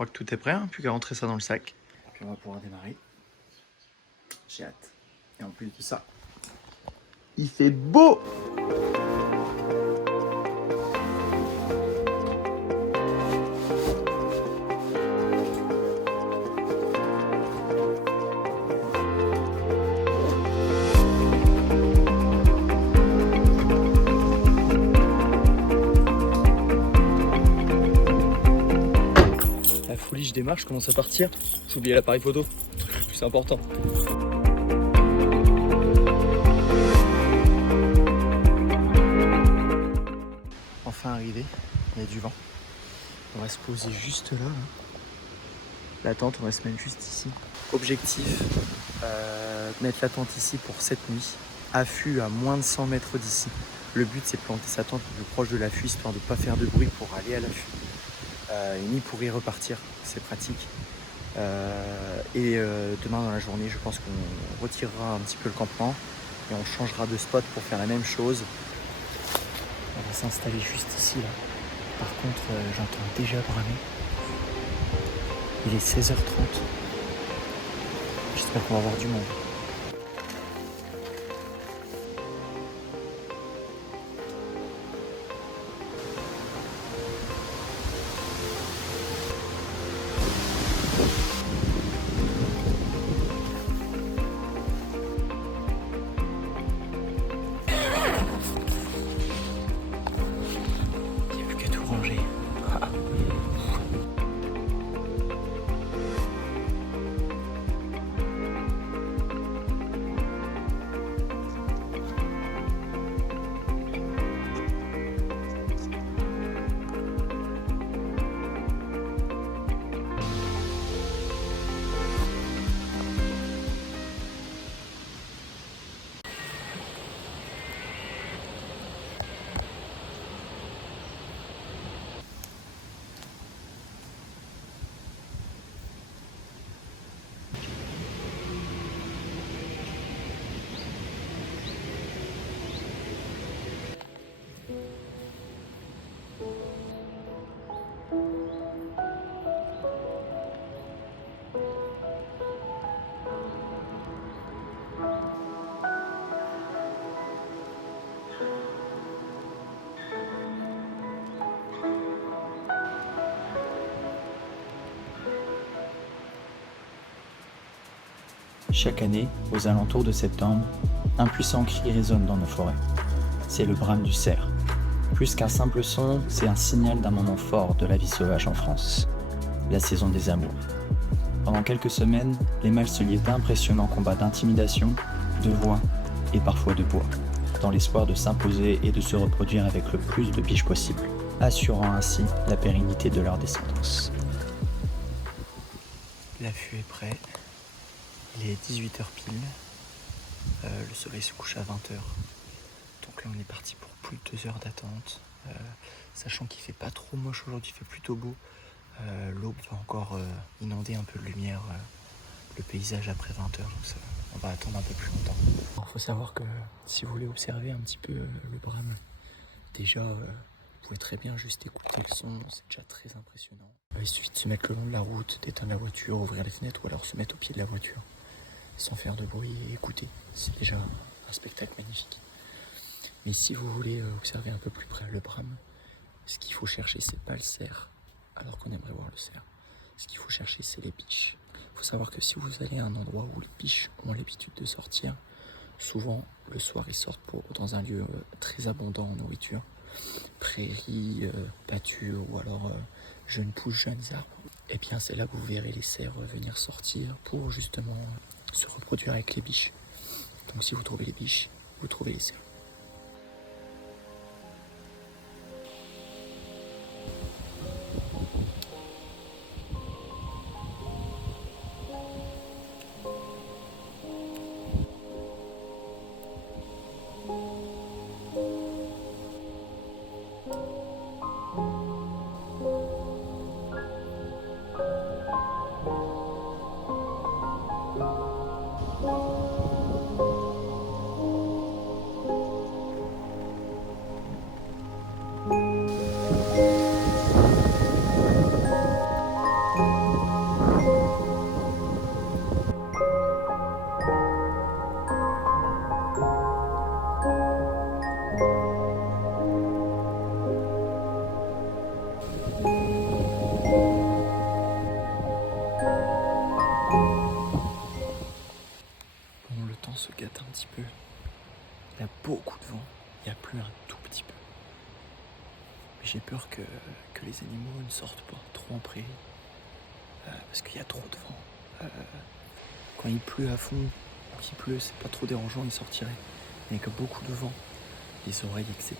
crois que tout est prêt, hein, plus qu'à rentrer ça dans le sac. Et puis on va pouvoir démarrer. J'ai hâte. Et en plus de ça, il fait beau! La folie, je démarre, je commence à partir. J'ai oublié l'appareil photo, truc le plus important. Enfin arrivé, il y a du vent. On va se poser juste là. La tente, on va se mettre juste ici. Objectif, mettre la tente ici pour cette nuit. Affût à moins de 100 mètres d'ici. Le but, c'est de planter sa tente le plus proche de l'affût, histoire de ne pas faire de bruit pour aller à l'affût. Ni pour y repartir, c'est pratique. Demain dans la journée, je pense qu'on retirera un petit peu le campement et on changera de spot pour faire la même chose. On va s'installer juste ici là. Par contre, j'entends déjà bramer. Il est 16h30. J'espère qu'on va avoir du monde. Il n'y a plus qu'à tout ranger. Chaque année, aux alentours de septembre, un puissant cri résonne dans nos forêts. C'est le brame du cerf. Plus qu'un simple son, c'est un signal d'un moment fort de la vie sauvage en France, la saison des amours. Pendant quelques semaines, les mâles se livrent d'impressionnants combats d'intimidation, de voix et parfois de bois, dans l'espoir de s'imposer et de se reproduire avec le plus de biches possible, assurant ainsi la pérennité de leur descendance. L'affût est prêt. Il est 18h pile, le soleil se couche à 20h, donc là on est parti pour plus de 2 heures d'attente, sachant qu'il fait pas trop moche aujourd'hui, il fait plutôt beau, l'aube va encore inonder un peu de lumière le paysage après 20h, donc ça, on va attendre un peu plus longtemps. Il faut savoir que si vous voulez observer un petit peu le brame, déjà vous pouvez très bien juste écouter le son, c'est déjà très impressionnant. Il suffit de se mettre le long de la route, d'éteindre la voiture, ouvrir les fenêtres ou alors se mettre au pied de la voiture. Sans faire de bruit et écouter. C'est déjà un spectacle magnifique. Mais si vous voulez observer un peu plus près le brame, ce qu'il faut chercher, c'est pas le cerf, alors qu'on aimerait voir le cerf. Ce qu'il faut chercher, c'est les biches. Il faut savoir que si vous allez à un endroit où les biches ont l'habitude de sortir, souvent le soir ils sortent dans un lieu très abondant en nourriture. Prairies, pâtures ou alors jeunes pousses, jeunes arbres. Et bien c'est là que vous verrez les cerfs venir sortir pour justement se reproduire avec les biches. Donc si vous trouvez les biches, vous trouvez les cerfs. se gâte un petit peu. Il y a beaucoup de vent, il n'y a plus un tout petit peu. Mais j'ai peur que les animaux ne sortent pas trop en prairie, parce qu'il y a trop de vent. Quand il pleut à fond, ou qu'il pleut, c'est pas trop dérangeant, ils sortiraient. Mais avec beaucoup de vent, les oreilles, etc.,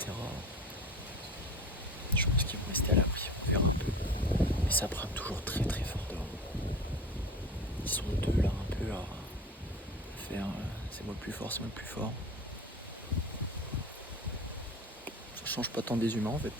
je pense qu'ils vont rester à l'abri, on verra un peu. Mais ça brame toujours très très fort dehors. Ils sont deux là un peu à faire c'est moi le plus fort, c'est moi le plus fort. Ça change pas tant des humains en fait.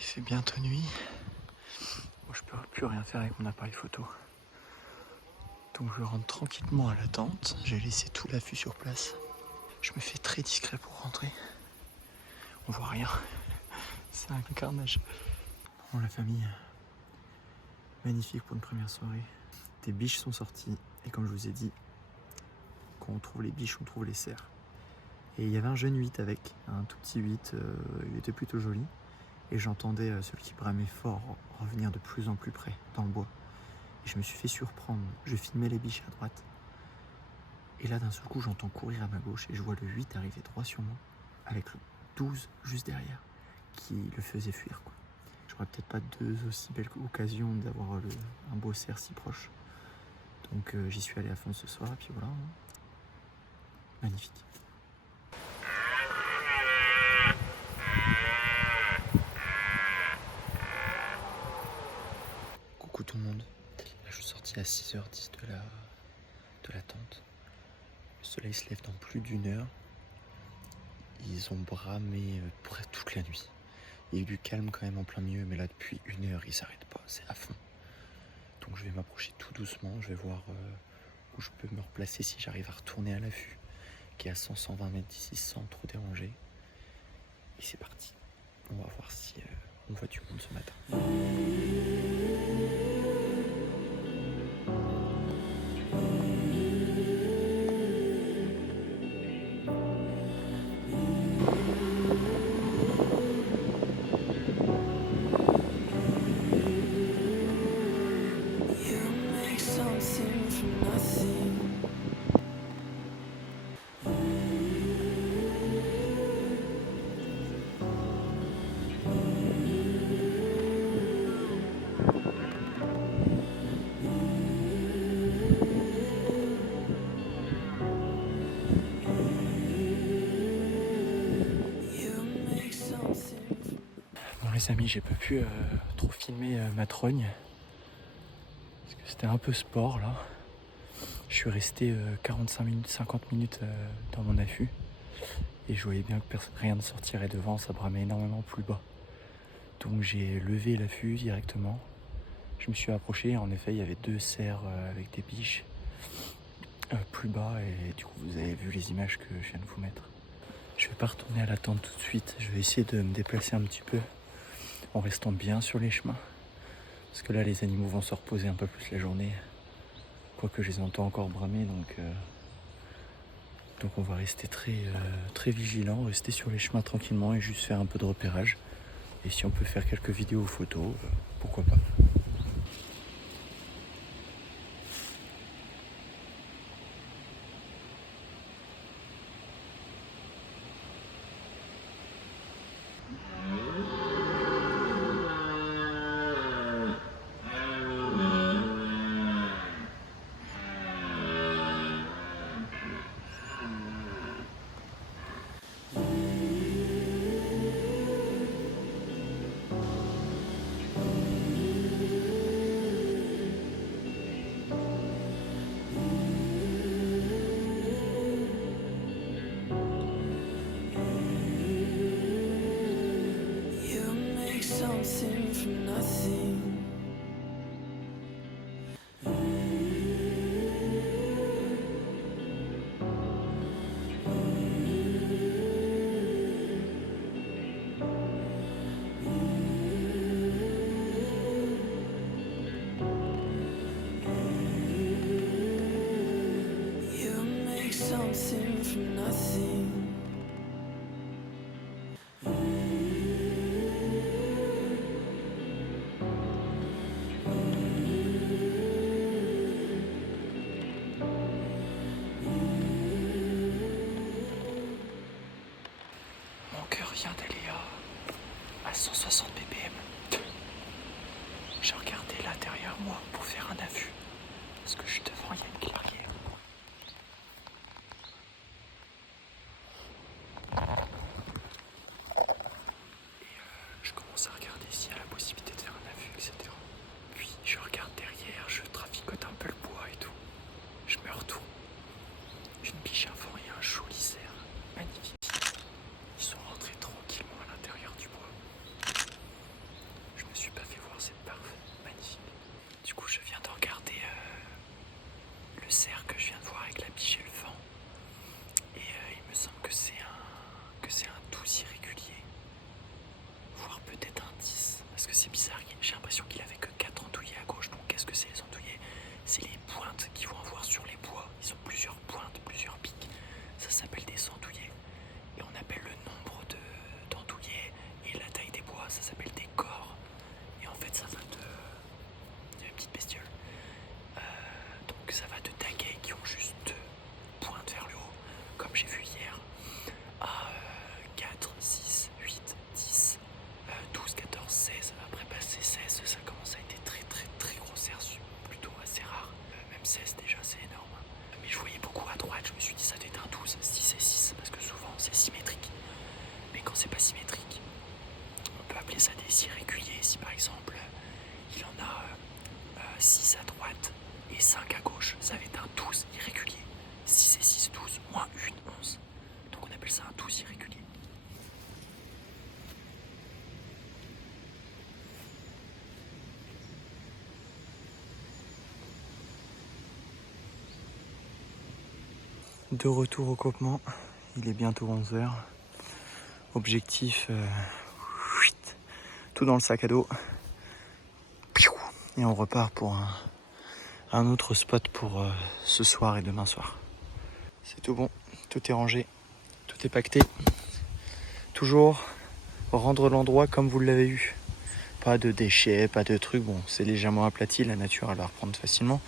Il fait bientôt nuit. Bon, je peux plus rien faire avec mon appareil photo. Donc je rentre tranquillement à la tente. J'ai laissé tout l'affût sur place. Je me fais très discret pour rentrer. On voit rien. C'est un carnage. Bon, la famille, magnifique pour une première soirée. Des biches sont sorties. Et comme je vous ai dit, quand on trouve les biches, on trouve les cerfs. Et il y avait un jeune 8 avec, un tout petit 8. Il était plutôt joli. Et j'entendais celui qui bramait fort revenir de plus en plus près, dans le bois. Et je me suis fait surprendre. Je filmais les biches à droite. Et là, d'un seul coup, j'entends courir à ma gauche et je vois le 8 arriver droit sur moi, avec le 12 juste derrière, qui le faisait fuir, quoi. J'aurais peut-être pas deux aussi belles occasions d'avoir un beau cerf si proche. Donc j'y suis allé à fond ce soir, et puis voilà. Magnifique. Coucou tout le monde. Là, je suis sorti à 6h10 de la tente. Le soleil se lève dans plus d'une heure. Ils ont bramé toute la nuit. Il y a eu du calme quand même en plein milieu, mais là depuis une heure ils s'arrêtent pas, c'est à fond. Donc je vais m'approcher tout doucement, je vais voir où je peux me replacer si j'arrive à retourner à l'affût, qui est à 100-120 mètres d'ici sans trop déranger. Et c'est parti. On va voir si on voit du monde ce matin. les amis, j'ai pas pu trop filmer ma trogne. Parce que c'était un peu sport là. Je suis resté 45 minutes, 50 minutes dans mon affût. Et je voyais bien que rien ne sortirait devant, ça bramait énormément plus bas. Donc j'ai levé l'affût directement. Je me suis approché, en effet il y avait 2 cerfs avec des biches plus bas. Et du coup vous avez vu les images que je viens de vous mettre. Je vais pas retourner à la tente tout de suite, je vais essayer de me déplacer un petit peu en restant bien sur les chemins. Parce que là les animaux vont se reposer un peu plus la journée. Quoique je les entends encore bramer, donc on va rester très vigilant, rester sur les chemins tranquillement et juste faire un peu de repérage. Et si on peut faire quelques vidéos ou photos, pourquoi pas. Something from nothing. You make something from nothing. Mon cœur vient d'aller à 160 ppm. J'ai regardé là derrière moi pour faire un affût. Parce que juste devant, il y a une clairière. Et je commence à regarder s'il y a la possibilité de faire un affût, etc. Puis je regarde derrière, je traficote un peu le bois et tout. Je me retourne. Une biche, un vent et un joli cerf. Magnifique. Ils sont rentrés tranquillement à l'intérieur du bois. Je me suis pas fait voir cette parve. Magnifique. Du coup, je viens de regarder le cerf que je viens de voir avec la biche et le vent. Et il me semble que c'est un 12 irrégulier. Voire peut-être un 10. Parce que c'est bizarre. J'ai l'impression qu'il avait que 4 andouillés à gauche. Donc qu'est-ce que c'est les andouillés? C'est les pointes qu'ils vont avoir sur les bois. Ils ont plusieurs pointes, plusieurs pics. Ça s'appelle des andouillés. Et on appelle le nombre d'andouillés et la taille des bois, ça s'appelle des corps. Et en fait, ça va de une petite bestiole. Donc ça va de taguets qui ont juste 2 pointes vers le haut, comme j'ai vu hier, à 4, 6, 8, 10, 12, 14, 16. Après passer 16, ça commence à être très gros cerfs, plutôt assez rare. Même 16 déjà, c'est énorme. Mais je voyais beaucoup à droite, je me suis dit ça doit être un 12, 6 et 6, parce que souvent c'est symétrique. Mais quand c'est pas symétrique, on peut appeler ça des irréguliers. Si par exemple il en a 6 à droite et 5 à gauche, ça va être un 12 irrégulier. 6 et 6, 12, moins 1, 11. Donc on appelle ça un 12 irrégulier. De retour au campement, il est bientôt 11h. Objectif, tout dans le sac à dos. Et on repart pour un autre spot pour ce soir et demain soir. C'est tout bon, tout est rangé, tout est pacté. Toujours rendre l'endroit comme vous l'avez eu. Pas de déchets, pas de trucs. Bon, c'est légèrement aplati, la nature elle va reprendre facilement.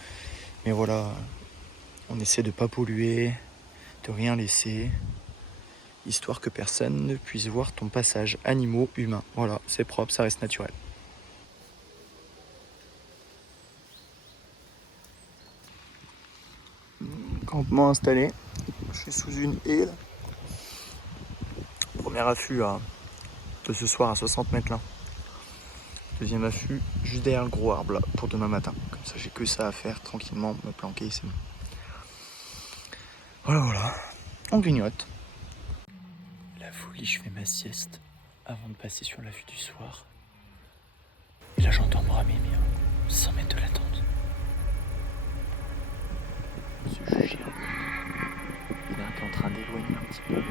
Mais voilà, on essaie de pas polluer, de rien laisser, histoire que personne ne puisse voir ton passage. Animaux, humains, voilà, c'est propre, ça reste naturel. Campement installé, je suis sous une haie. Premier affût de ce soir à 60 mètres là. Deuxième affût, juste derrière le gros arbre là, pour demain matin. Comme ça, j'ai que ça à faire tranquillement, me planquer, c'est bon. Voilà, on grignote. La folie, je fais ma sieste avant de passer sur la vue du soir. Et là, j'entends bramer, mais 100 mètres de la tente. Ce juger. Il est en train d'éloigner un petit peu,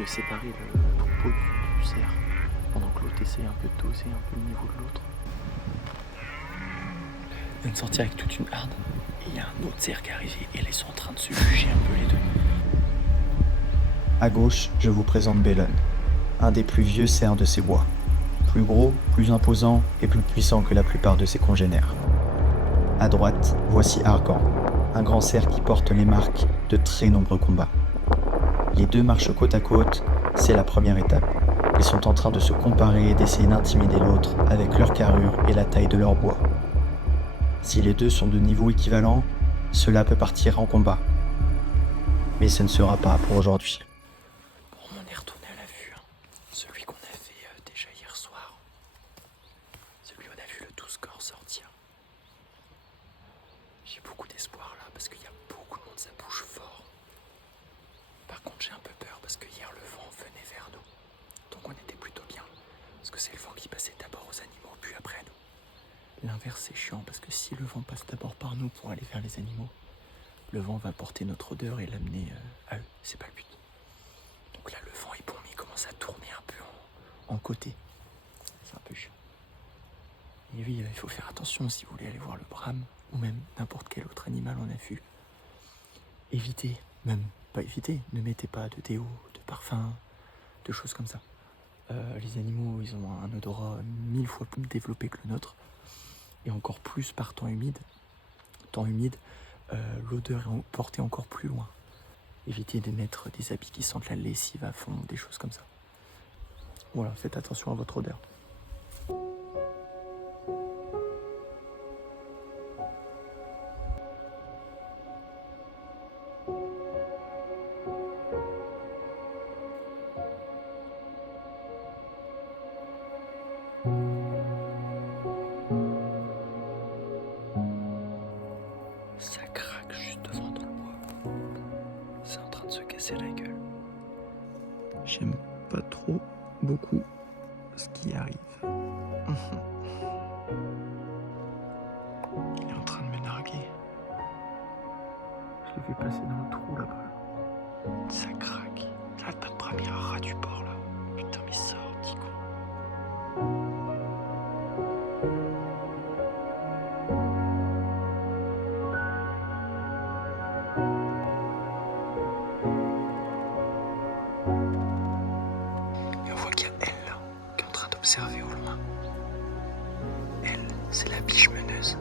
de séparer le troupeau du cerf, pendant que l'autre essaie un peu de doser un peu le niveau de l'autre. Il vient de sortir avec toute une harde, et il y a un autre cerf qui est arrivé, et là ils sont en train de se juger un peu les deux. À gauche, je vous présente Bellon, un des plus vieux cerfs de ces bois. Plus gros, plus imposant et plus puissant que la plupart de ses congénères. À droite, voici Argan, un grand cerf qui porte les marques de très nombreux combats. Les deux marchent côte à côte, c'est la première étape. Ils sont en train de se comparer et d'essayer d'intimider l'autre avec leur carrure et la taille de leur bois. Si les deux sont de niveau équivalent, cela peut partir en combat. Mais ce ne sera pas pour aujourd'hui. Bon, on est retourné à la vue, hein. Celui qu'on a fait déjà hier soir. Celui où on a vu le 12 corps sortir. J'ai beaucoup d'espoir là parce qu'il y a beaucoup de monde, ça bouge fort. Par contre, j'ai un peu peur parce que hier le vent venait vers nous. Donc on était plutôt bien. Parce que c'est le vent qui passait d'abord aux animaux puis après à nous. L'inverse c'est chiant parce que si le vent passe d'abord par nous pour aller vers les animaux, le vent va porter notre odeur et l'amener à eux. C'est pas le but. Donc là le vent est bon mais il commence à tourner un peu en côté. C'est un peu chiant. Et oui, il faut faire attention si vous voulez aller voir le brame ou même n'importe quel autre animal en affût. Évitez, même pas évitez, ne mettez pas de déo, de parfum, de choses comme ça. Les animaux, ils ont un odorat 1000 fois plus développé que le nôtre. Et encore plus par temps humide. Temps humide, l'odeur est portée encore plus loin. Évitez de mettre des habits qui sentent la lessive à fond, des choses comme ça. Voilà, faites attention à votre odeur. Ça craque juste devant dans le bois. C'est en train de se casser la gueule. J'aime pas trop, beaucoup, ce qui arrive. Il est en train de me narguer. Je l'ai fait passer dans le trou là-bas. Ça craque. J'arrête pas de bramer un rat du port là. Putain mais sors, petit con. Et on voit qu'il y a elle là, qui est en train d'observer au loin. Elle, c'est la biche meneuse.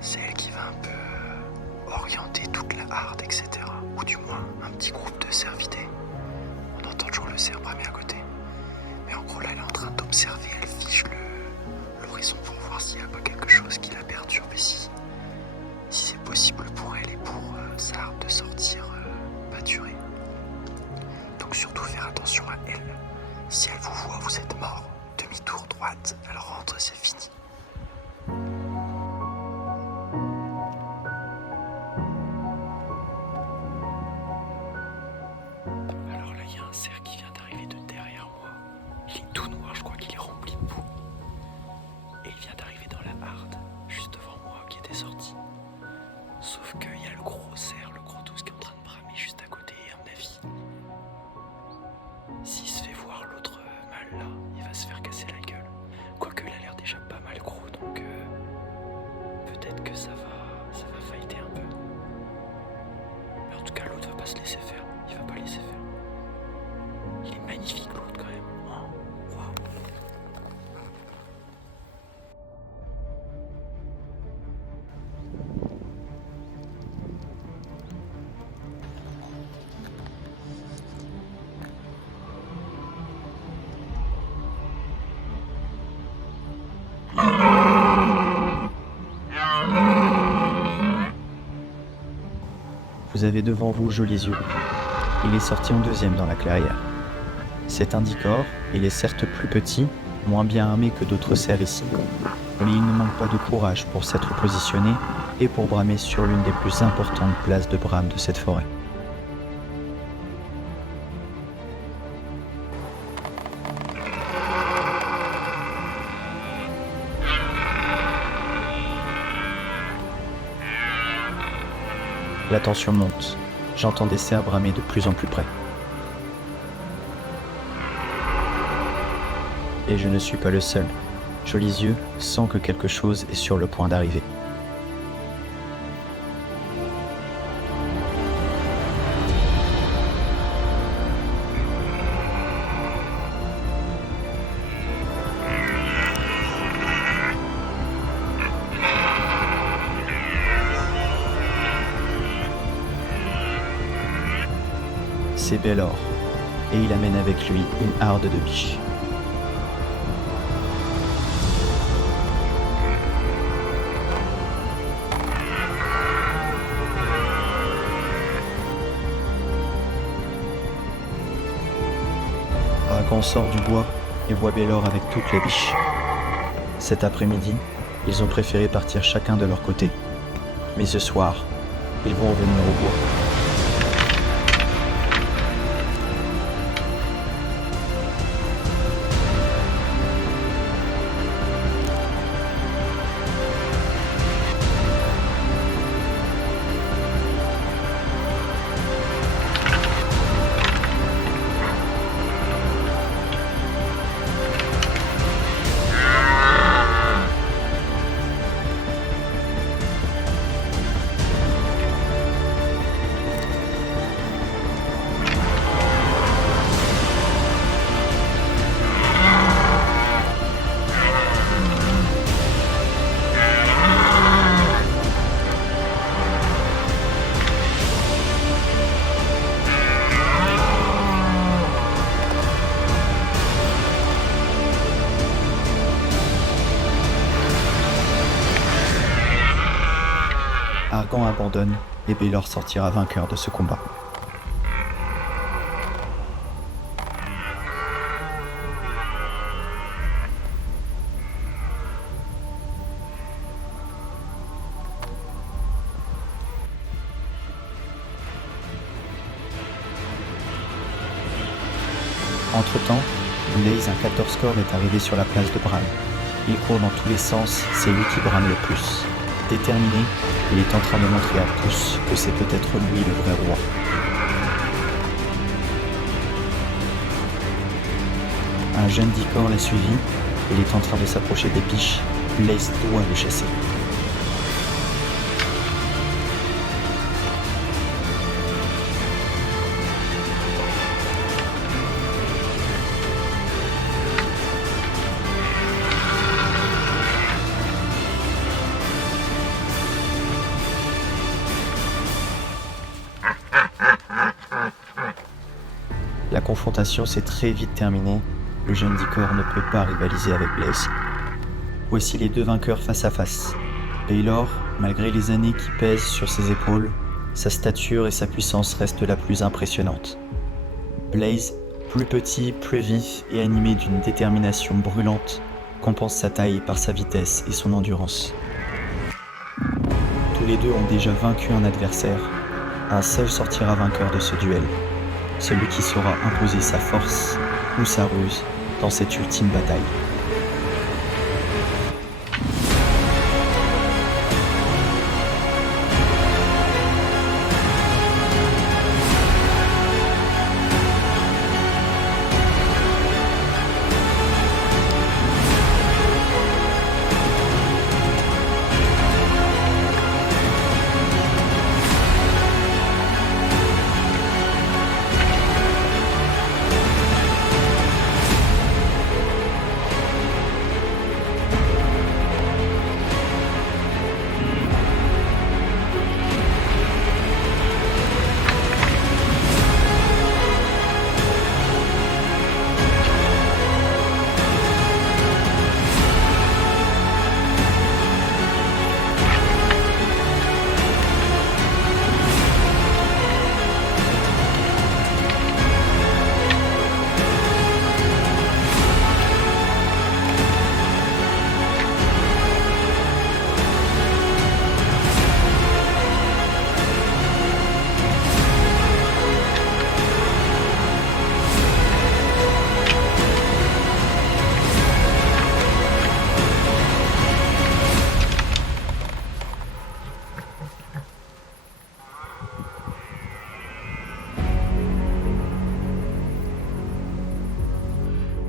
C'est elle qui va un peu orienter toute la harde, etc. Ou du moins un petit groupe de cervidés. On entend toujours le cerf bramer à côté. Mais en gros là, elle est en train d'observer, elle fiche l'horizon pour voir s'il n'y a pas quelque chose qui la perturbe ici. Si c'est possible pour elle et pour sa harde de sortir pâturer. Donc surtout faire attention à elle. Si elle vous voit, vous êtes mort. Demi-tour droite, elle rentre, c'est fini. Alors là, il y a un cerf qui vient d'arriver de derrière moi. Il est tout noir, je crois qu'il est rempli de boue. Et il vient d'arriver dans la harde, juste devant moi, qui était sorti. Sauf qu'il y a le gros cerf, le gros 12 qui est en train de bramer juste à côté, à mon avis. S'il se fait voir l'autre mâle là, il va se faire casser la gueule. Quoique il a l'air déjà pas mal gros, donc peut-être que ça va fighter un peu. Mais en tout cas, l'autre va pas se laisser faire. Il va pas laisser faire. Il est magnifique l'autre quand même. Oh, waouh. Vous avez devant vous Jolies Yeux. Il est sorti en deuxième dans la clairière. Cet indicor, il est certes plus petit, moins bien armés que d'autres cerfs ici. Mais il ne manque pas de courage pour s'être positionné et pour bramer sur l'une des plus importantes places de brame de cette forêt. La tension monte. J'entends des cerfs bramer de plus en plus près. Et je ne suis pas le seul. Jolis yeux sent que quelque chose est sur le point d'arriver. C'est Baylor, et il amène avec lui une harde de biches. Argan sort du bois et voit Baylor avec toutes les biches. Cet après-midi, ils ont préféré partir chacun de leur côté. Mais ce soir, ils vont revenir au bois. Argan abandonne et Baylor sortira vainqueur de ce combat. Entre-temps, Blaze, un 14 corps, est arrivé sur la place de Bram. Il court dans tous les sens, c'est lui qui brame le plus. Déterminé, il est en train de montrer à tous que c'est peut-être lui le vrai roi. Un jeune Dicor l'a suivi, il est en train de s'approcher des biches, Blaze doit le chasser. La confrontation s'est très vite terminée, le jeune Dicor ne peut pas rivaliser avec Blaze. Voici les deux vainqueurs face à face. Baylor, malgré les années qui pèsent sur ses épaules, sa stature et sa puissance restent la plus impressionnante. Blaze, plus petit, plus vif et animé d'une détermination brûlante, compense sa taille par sa vitesse et son endurance. Tous les deux ont déjà vaincu un adversaire. Un seul sortira vainqueur de ce duel. Celui qui saura imposer sa force ou sa ruse dans cette ultime bataille.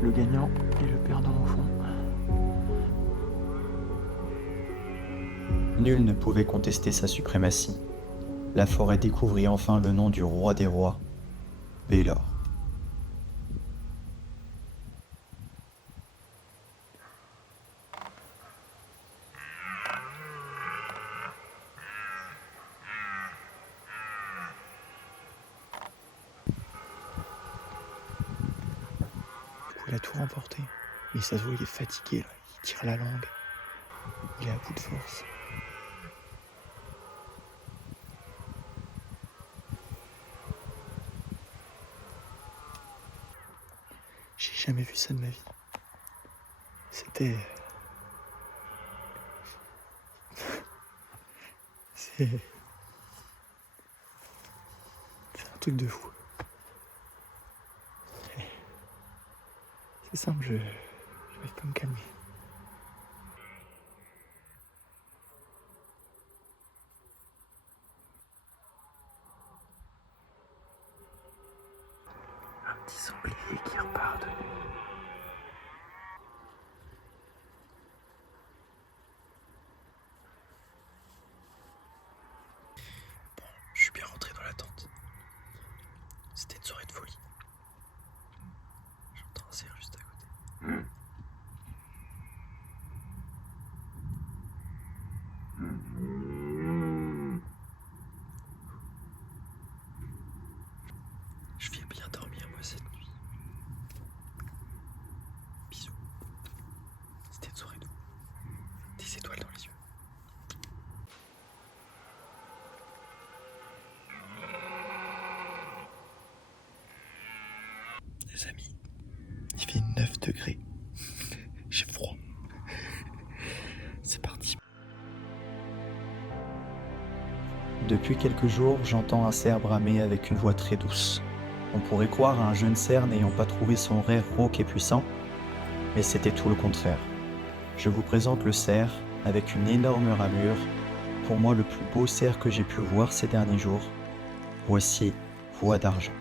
le gagnant et le perdant au fond. Nul ne pouvait contester sa suprématie. La forêt découvrit enfin le nom du roi des rois, Baelor. Il a tout remporté. Mais ça se voit, il est fatigué là. Il tire la langue. Il est à bout de force. J'ai jamais vu ça de ma vie. C'était... C'est un truc de fou. C'est simple, je vais pas me calmer. Un petit sanglier qui repart de nous. Bon, je suis bien rentré dans la tente. C'était une soirée de folie. J'entends un cerf juste à côté. Je viens bien dormir moi cette nuit. Bisous. C'était une soirée de fou. Des étoiles dans les yeux. Les amis, il fait 9 degrés. J'ai froid. C'est parti. Depuis quelques jours, j'entends un cerf bramer avec une voix très douce. On pourrait croire à un jeune cerf n'ayant pas trouvé son rire rauque et puissant, mais c'était tout le contraire. Je vous présente le cerf avec une énorme ramure, pour moi le plus beau cerf que j'ai pu voir ces derniers jours. Voici Voix d'argent.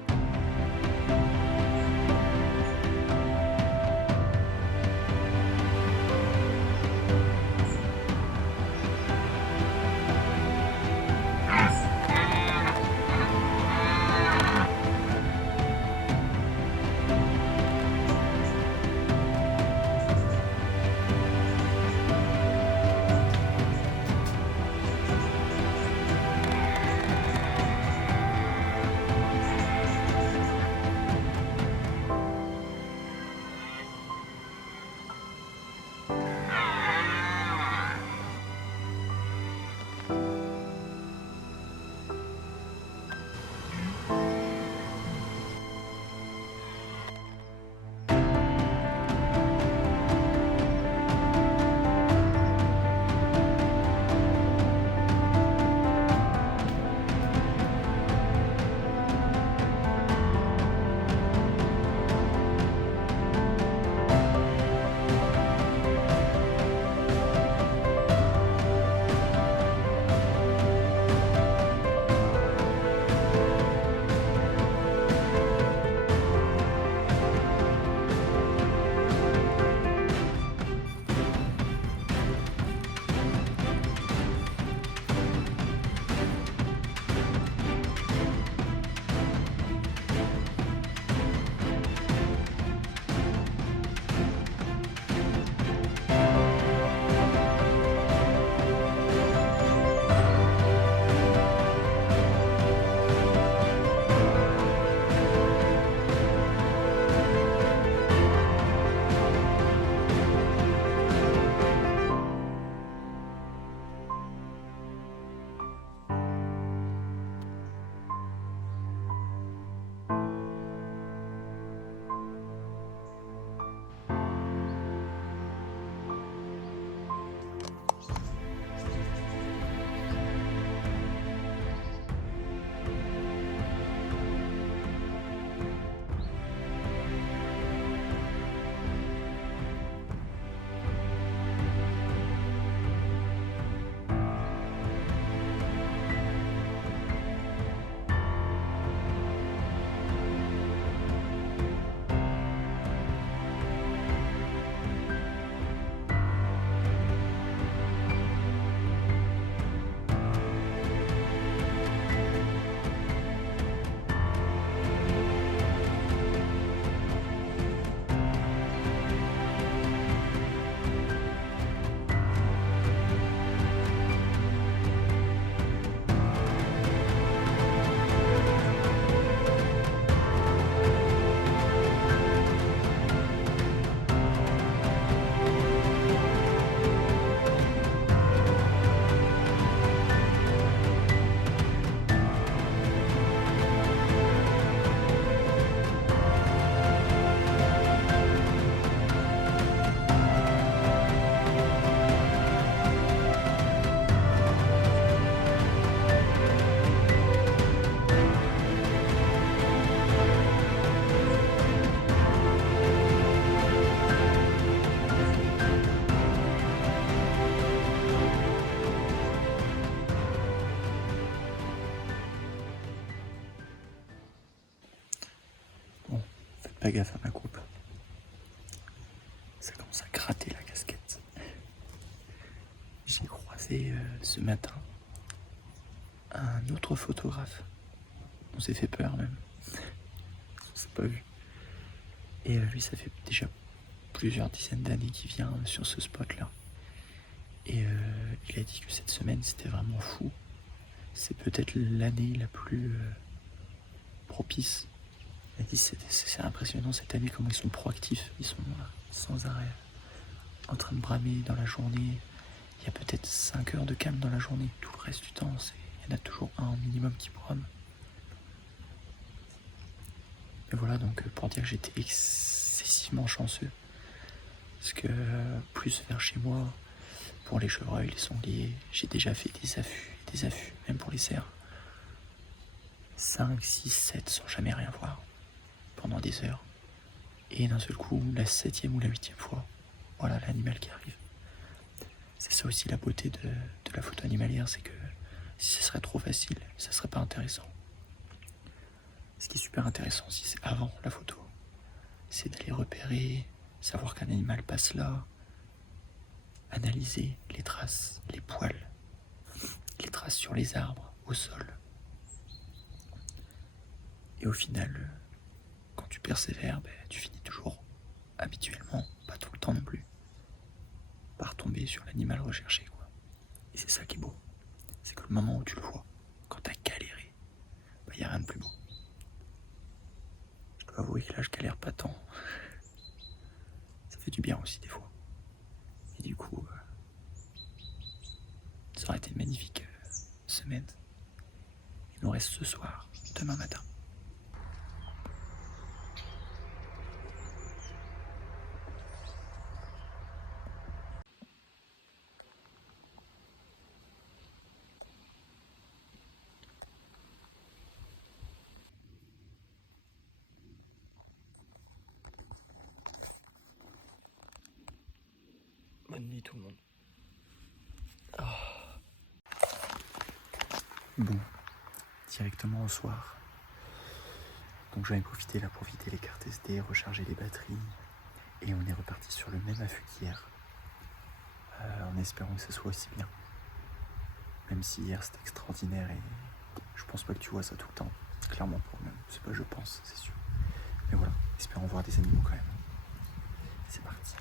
pas gaffe à ma coupe. Ça commence à gratter la casquette. J'ai croisé ce matin un autre photographe. On s'est fait peur même. On s'est pas vu. Et lui, ça fait déjà plusieurs dizaines d'années qu'il vient sur ce spot-là. Et il a dit que cette semaine, c'était vraiment fou. C'est peut-être l'année la plus propice. Il a dit c'est impressionnant cette année, comment ils sont proactifs. Ils sont sans arrêt en train de bramer dans la journée. Il y a peut-être 5 heures de calme dans la journée. Tout le reste du temps, il y en a toujours un minimum qui brame. Et voilà, donc pour dire que j'étais excessivement chanceux. Parce que plus vers chez moi, pour les chevreuils, les sangliers, j'ai déjà fait des affûts, même pour les cerfs. 5, 6, 7 sans jamais rien voir, pendant des heures. Et d'un seul coup, la 7e ou la 8e fois, voilà l'animal qui arrive. C'est ça aussi la beauté de la photo animalière, c'est que si ce serait trop facile, ça serait pas intéressant. Ce qui est super intéressant aussi, c'est avant la photo. C'est d'aller repérer, savoir qu'un animal passe là, analyser les traces, les poils, les traces sur les arbres, au sol. Et au final, quand tu persévères, tu finis toujours, habituellement, pas tout le temps non plus, par tomber sur l'animal recherché, quoi. Et c'est ça qui est beau. C'est que le moment où tu le vois, quand t'as galéré, y a rien de plus beau. Je dois avouer que là, je galère pas tant. Ça fait du bien aussi des fois. Et du coup, ça aurait été une magnifique semaine. Il nous reste ce soir, demain matin. Bonne nuit tout le monde. Bon, directement au soir. Donc j'en ai profité là pour vider les cartes SD, recharger les batteries. Et on est reparti sur le même affût qu'hier. En espérant que ce soit aussi bien. Même si hier c'était extraordinaire et je pense pas que tu vois ça tout le temps. Clairement pas même. C'est pas je pense, c'est sûr. Mais voilà, espérons voir des animaux quand même. C'est parti.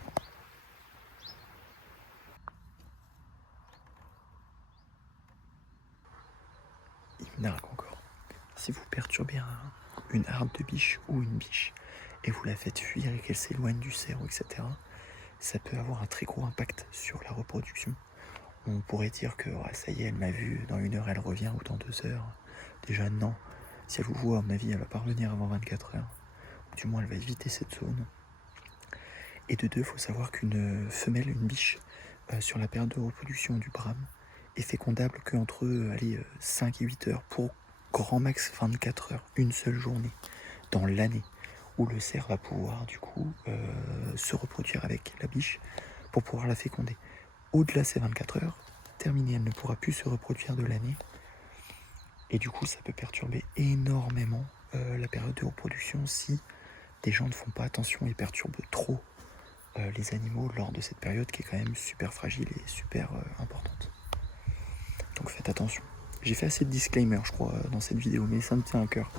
Il nargue encore. Si vous perturbez une harpe de biche ou une biche et vous la faites fuir et qu'elle s'éloigne du cerf, etc., ça peut avoir un très gros impact sur la reproduction. On pourrait dire que ça y est, elle m'a vu, dans 1 heure elle revient ou dans 2 heures. Déjà non, si elle vous voit, à mon avis, elle va pas revenir avant 24 heures. Ou du moins elle va éviter cette zone. Et de deux, il faut savoir qu'une femelle, une biche, sur la période de reproduction du brame, est fécondable qu'entre 5 et 8 heures, pour grand max 24 heures, une seule journée dans l'année, où le cerf va pouvoir du coup se reproduire avec la biche pour pouvoir la féconder. Au-delà de ces 24 heures, terminé, elle ne pourra plus se reproduire de l'année. Et du coup, ça peut perturber énormément la période de reproduction si des gens ne font pas attention et perturbent trop les animaux lors de cette période qui est quand même super fragile et super importante. Donc faites attention. J'ai fait assez de disclaimers, je crois, dans cette vidéo, mais ça me tient à cœur.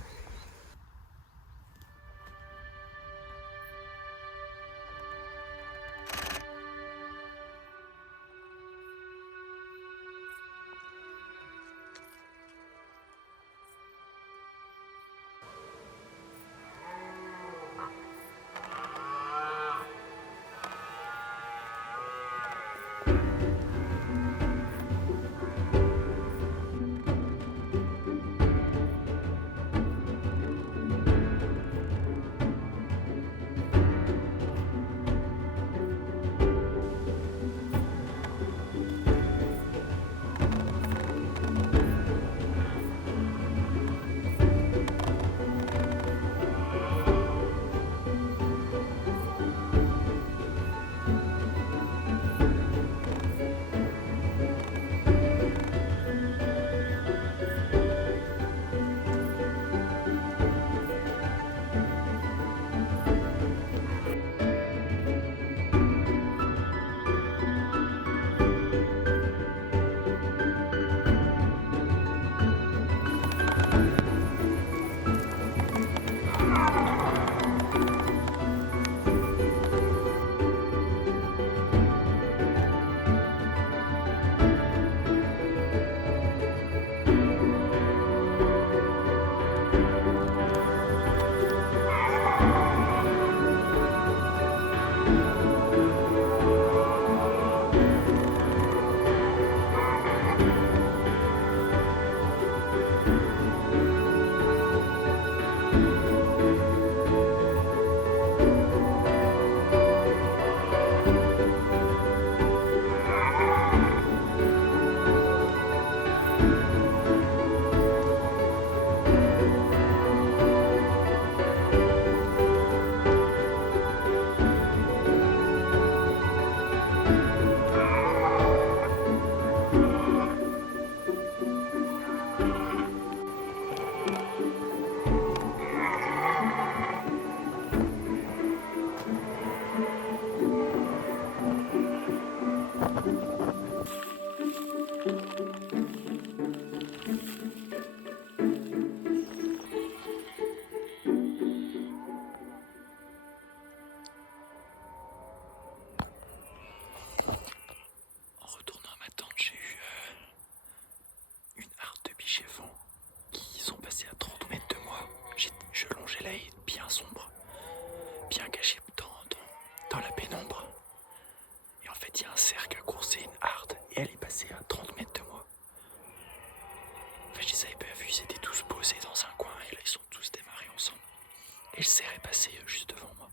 nucléaire est passé juste devant moi.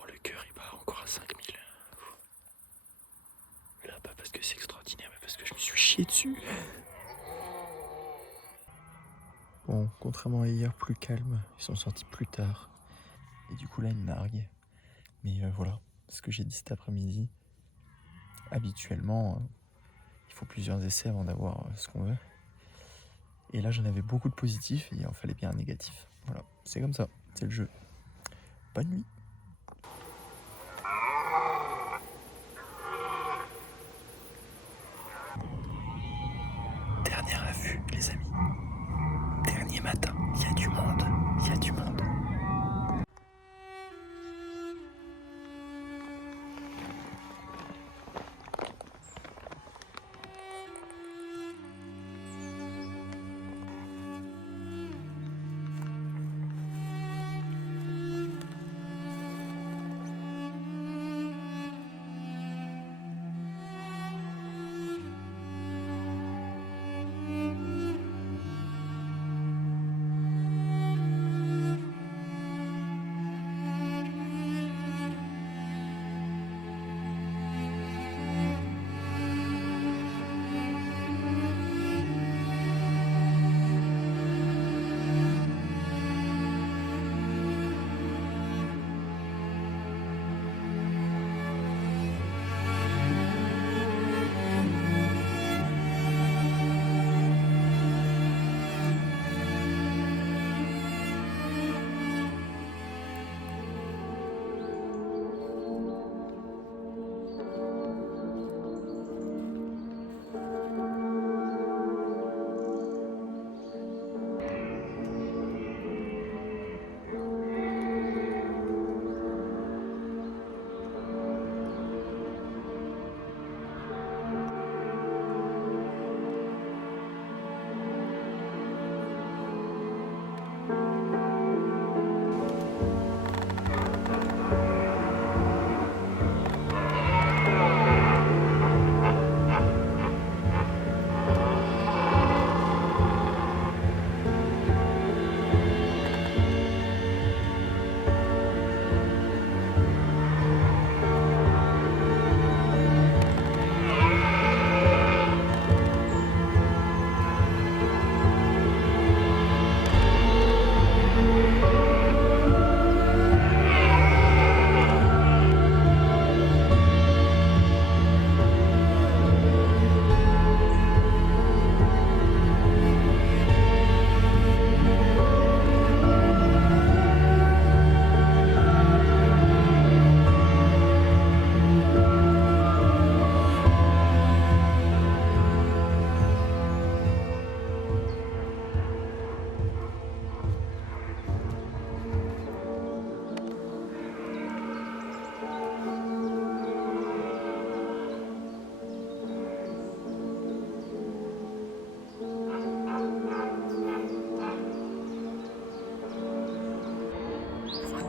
Oh, le cœur il bat encore à 5000. Là, pas parce que c'est extraordinaire, mais parce que je me suis chié dessus. Bon, contrairement à hier, plus calme, ils sont sortis plus tard. Et du coup là, ils narguent. Mais voilà, ce que j'ai dit cet après-midi. Habituellement, il faut plusieurs essais avant d'avoir ce qu'on veut. Et là, j'en avais beaucoup de positifs et il en fallait bien un négatif. Voilà, c'est comme ça, c'est le jeu. Bonne nuit. Dernière vue, les amis. Dernier matin, il y a du monde, il y a du monde.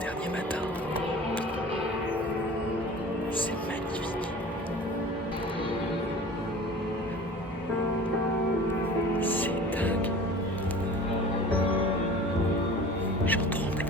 Dernier matin. C'est magnifique. C'est dingue. J'en tremble.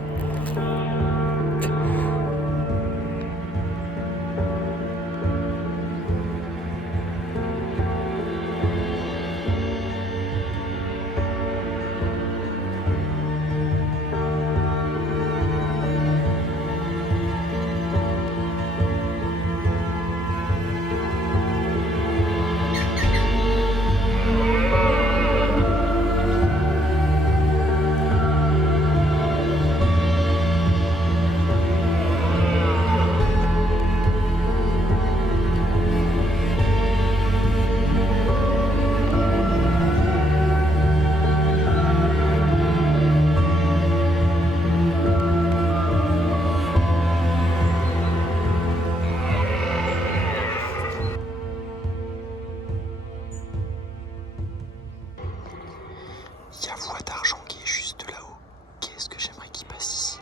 Il y a Voie d'Argent qui est juste là-haut. Qu'est-ce que j'aimerais qu'il passe ici.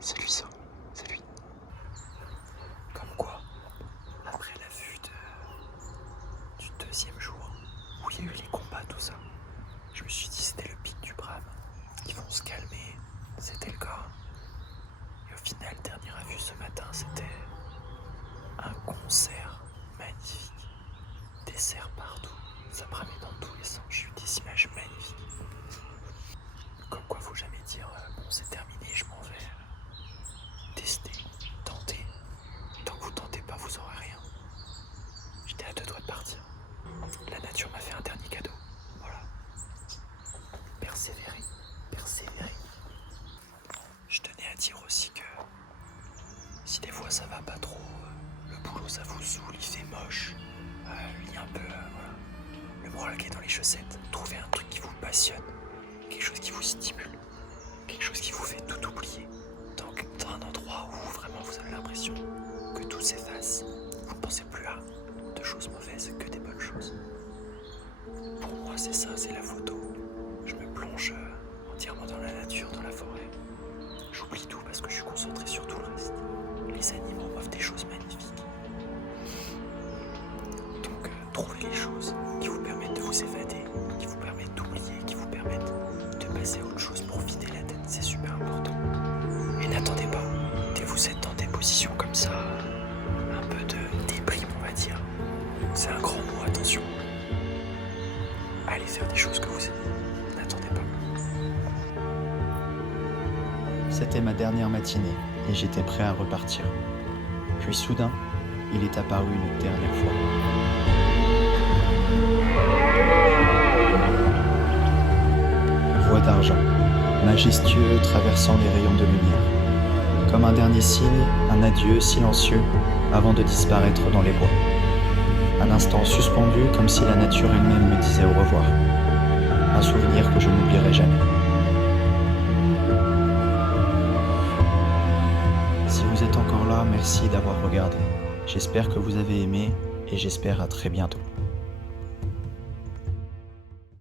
C'est lui ça, c'est lui. Comme quoi, après la vue du deuxième jour, où il y a eu les combats, tout ça, je me suis dit c'était le pic du Bras. se calmer, c'était le cas. Et au final, dernière vue ce matin, c'était un concert magnifique. Des cerfs partout, ça me ramène dans tous les sens, j'ai eu des images magnifiques. Comme quoi, faut jamais dire bon, c'est terminé, je m'en vais. Tester, tenter. Tant que vous tentez pas, vous aurez rien. J'étais à 2 doigts de partir. La nature m'a fait un dernier cadeau. Voilà. Persévérer, persévérer. Je tenais à dire aussi que si des fois ça va pas trop, le boulot ça vous saoule, il fait moche, il y a un peu, voilà, le moral qui est dans les chaussettes, trouvez un truc qui vous passionne, quelque chose qui vous stimule, quelque chose qui vous fait tout oublier. Donc dans un endroit où vraiment vous avez l'impression que tout s'efface, vous ne pensez plus à de choses mauvaises que des bonnes choses. Pour moi c'est ça, c'est la photo. Je me plonge entièrement dans la nature, dans la forêt. J'oublie tout parce que je suis concentré sur tout le reste. Les animaux m'offrent des choses magnifiques. Donc trouvez les choses qui vous permettent de vous évader, qui vous permettent d'oublier, qui vous permettent de passer à autre chose pour vider la tête, c'est super important. Et n'attendez pas, dès que vous êtes dans des positions comme ça, un peu de déprime on va dire, c'est un grand mot, attention. Allez faire des choses que vous aimez, n'attendez pas. C'était ma dernière matinée et j'étais prêt à repartir. Puis soudain, il est apparu une dernière fois. Roi d'argent, majestueux traversant les rayons de lumière. Comme un dernier signe, un adieu silencieux avant de disparaître dans les bois. Un instant suspendu comme si la nature elle-même me disait au revoir. Un souvenir que je n'oublierai jamais. Si vous êtes encore là, merci d'avoir regardé. J'espère que vous avez aimé et j'espère à très bientôt.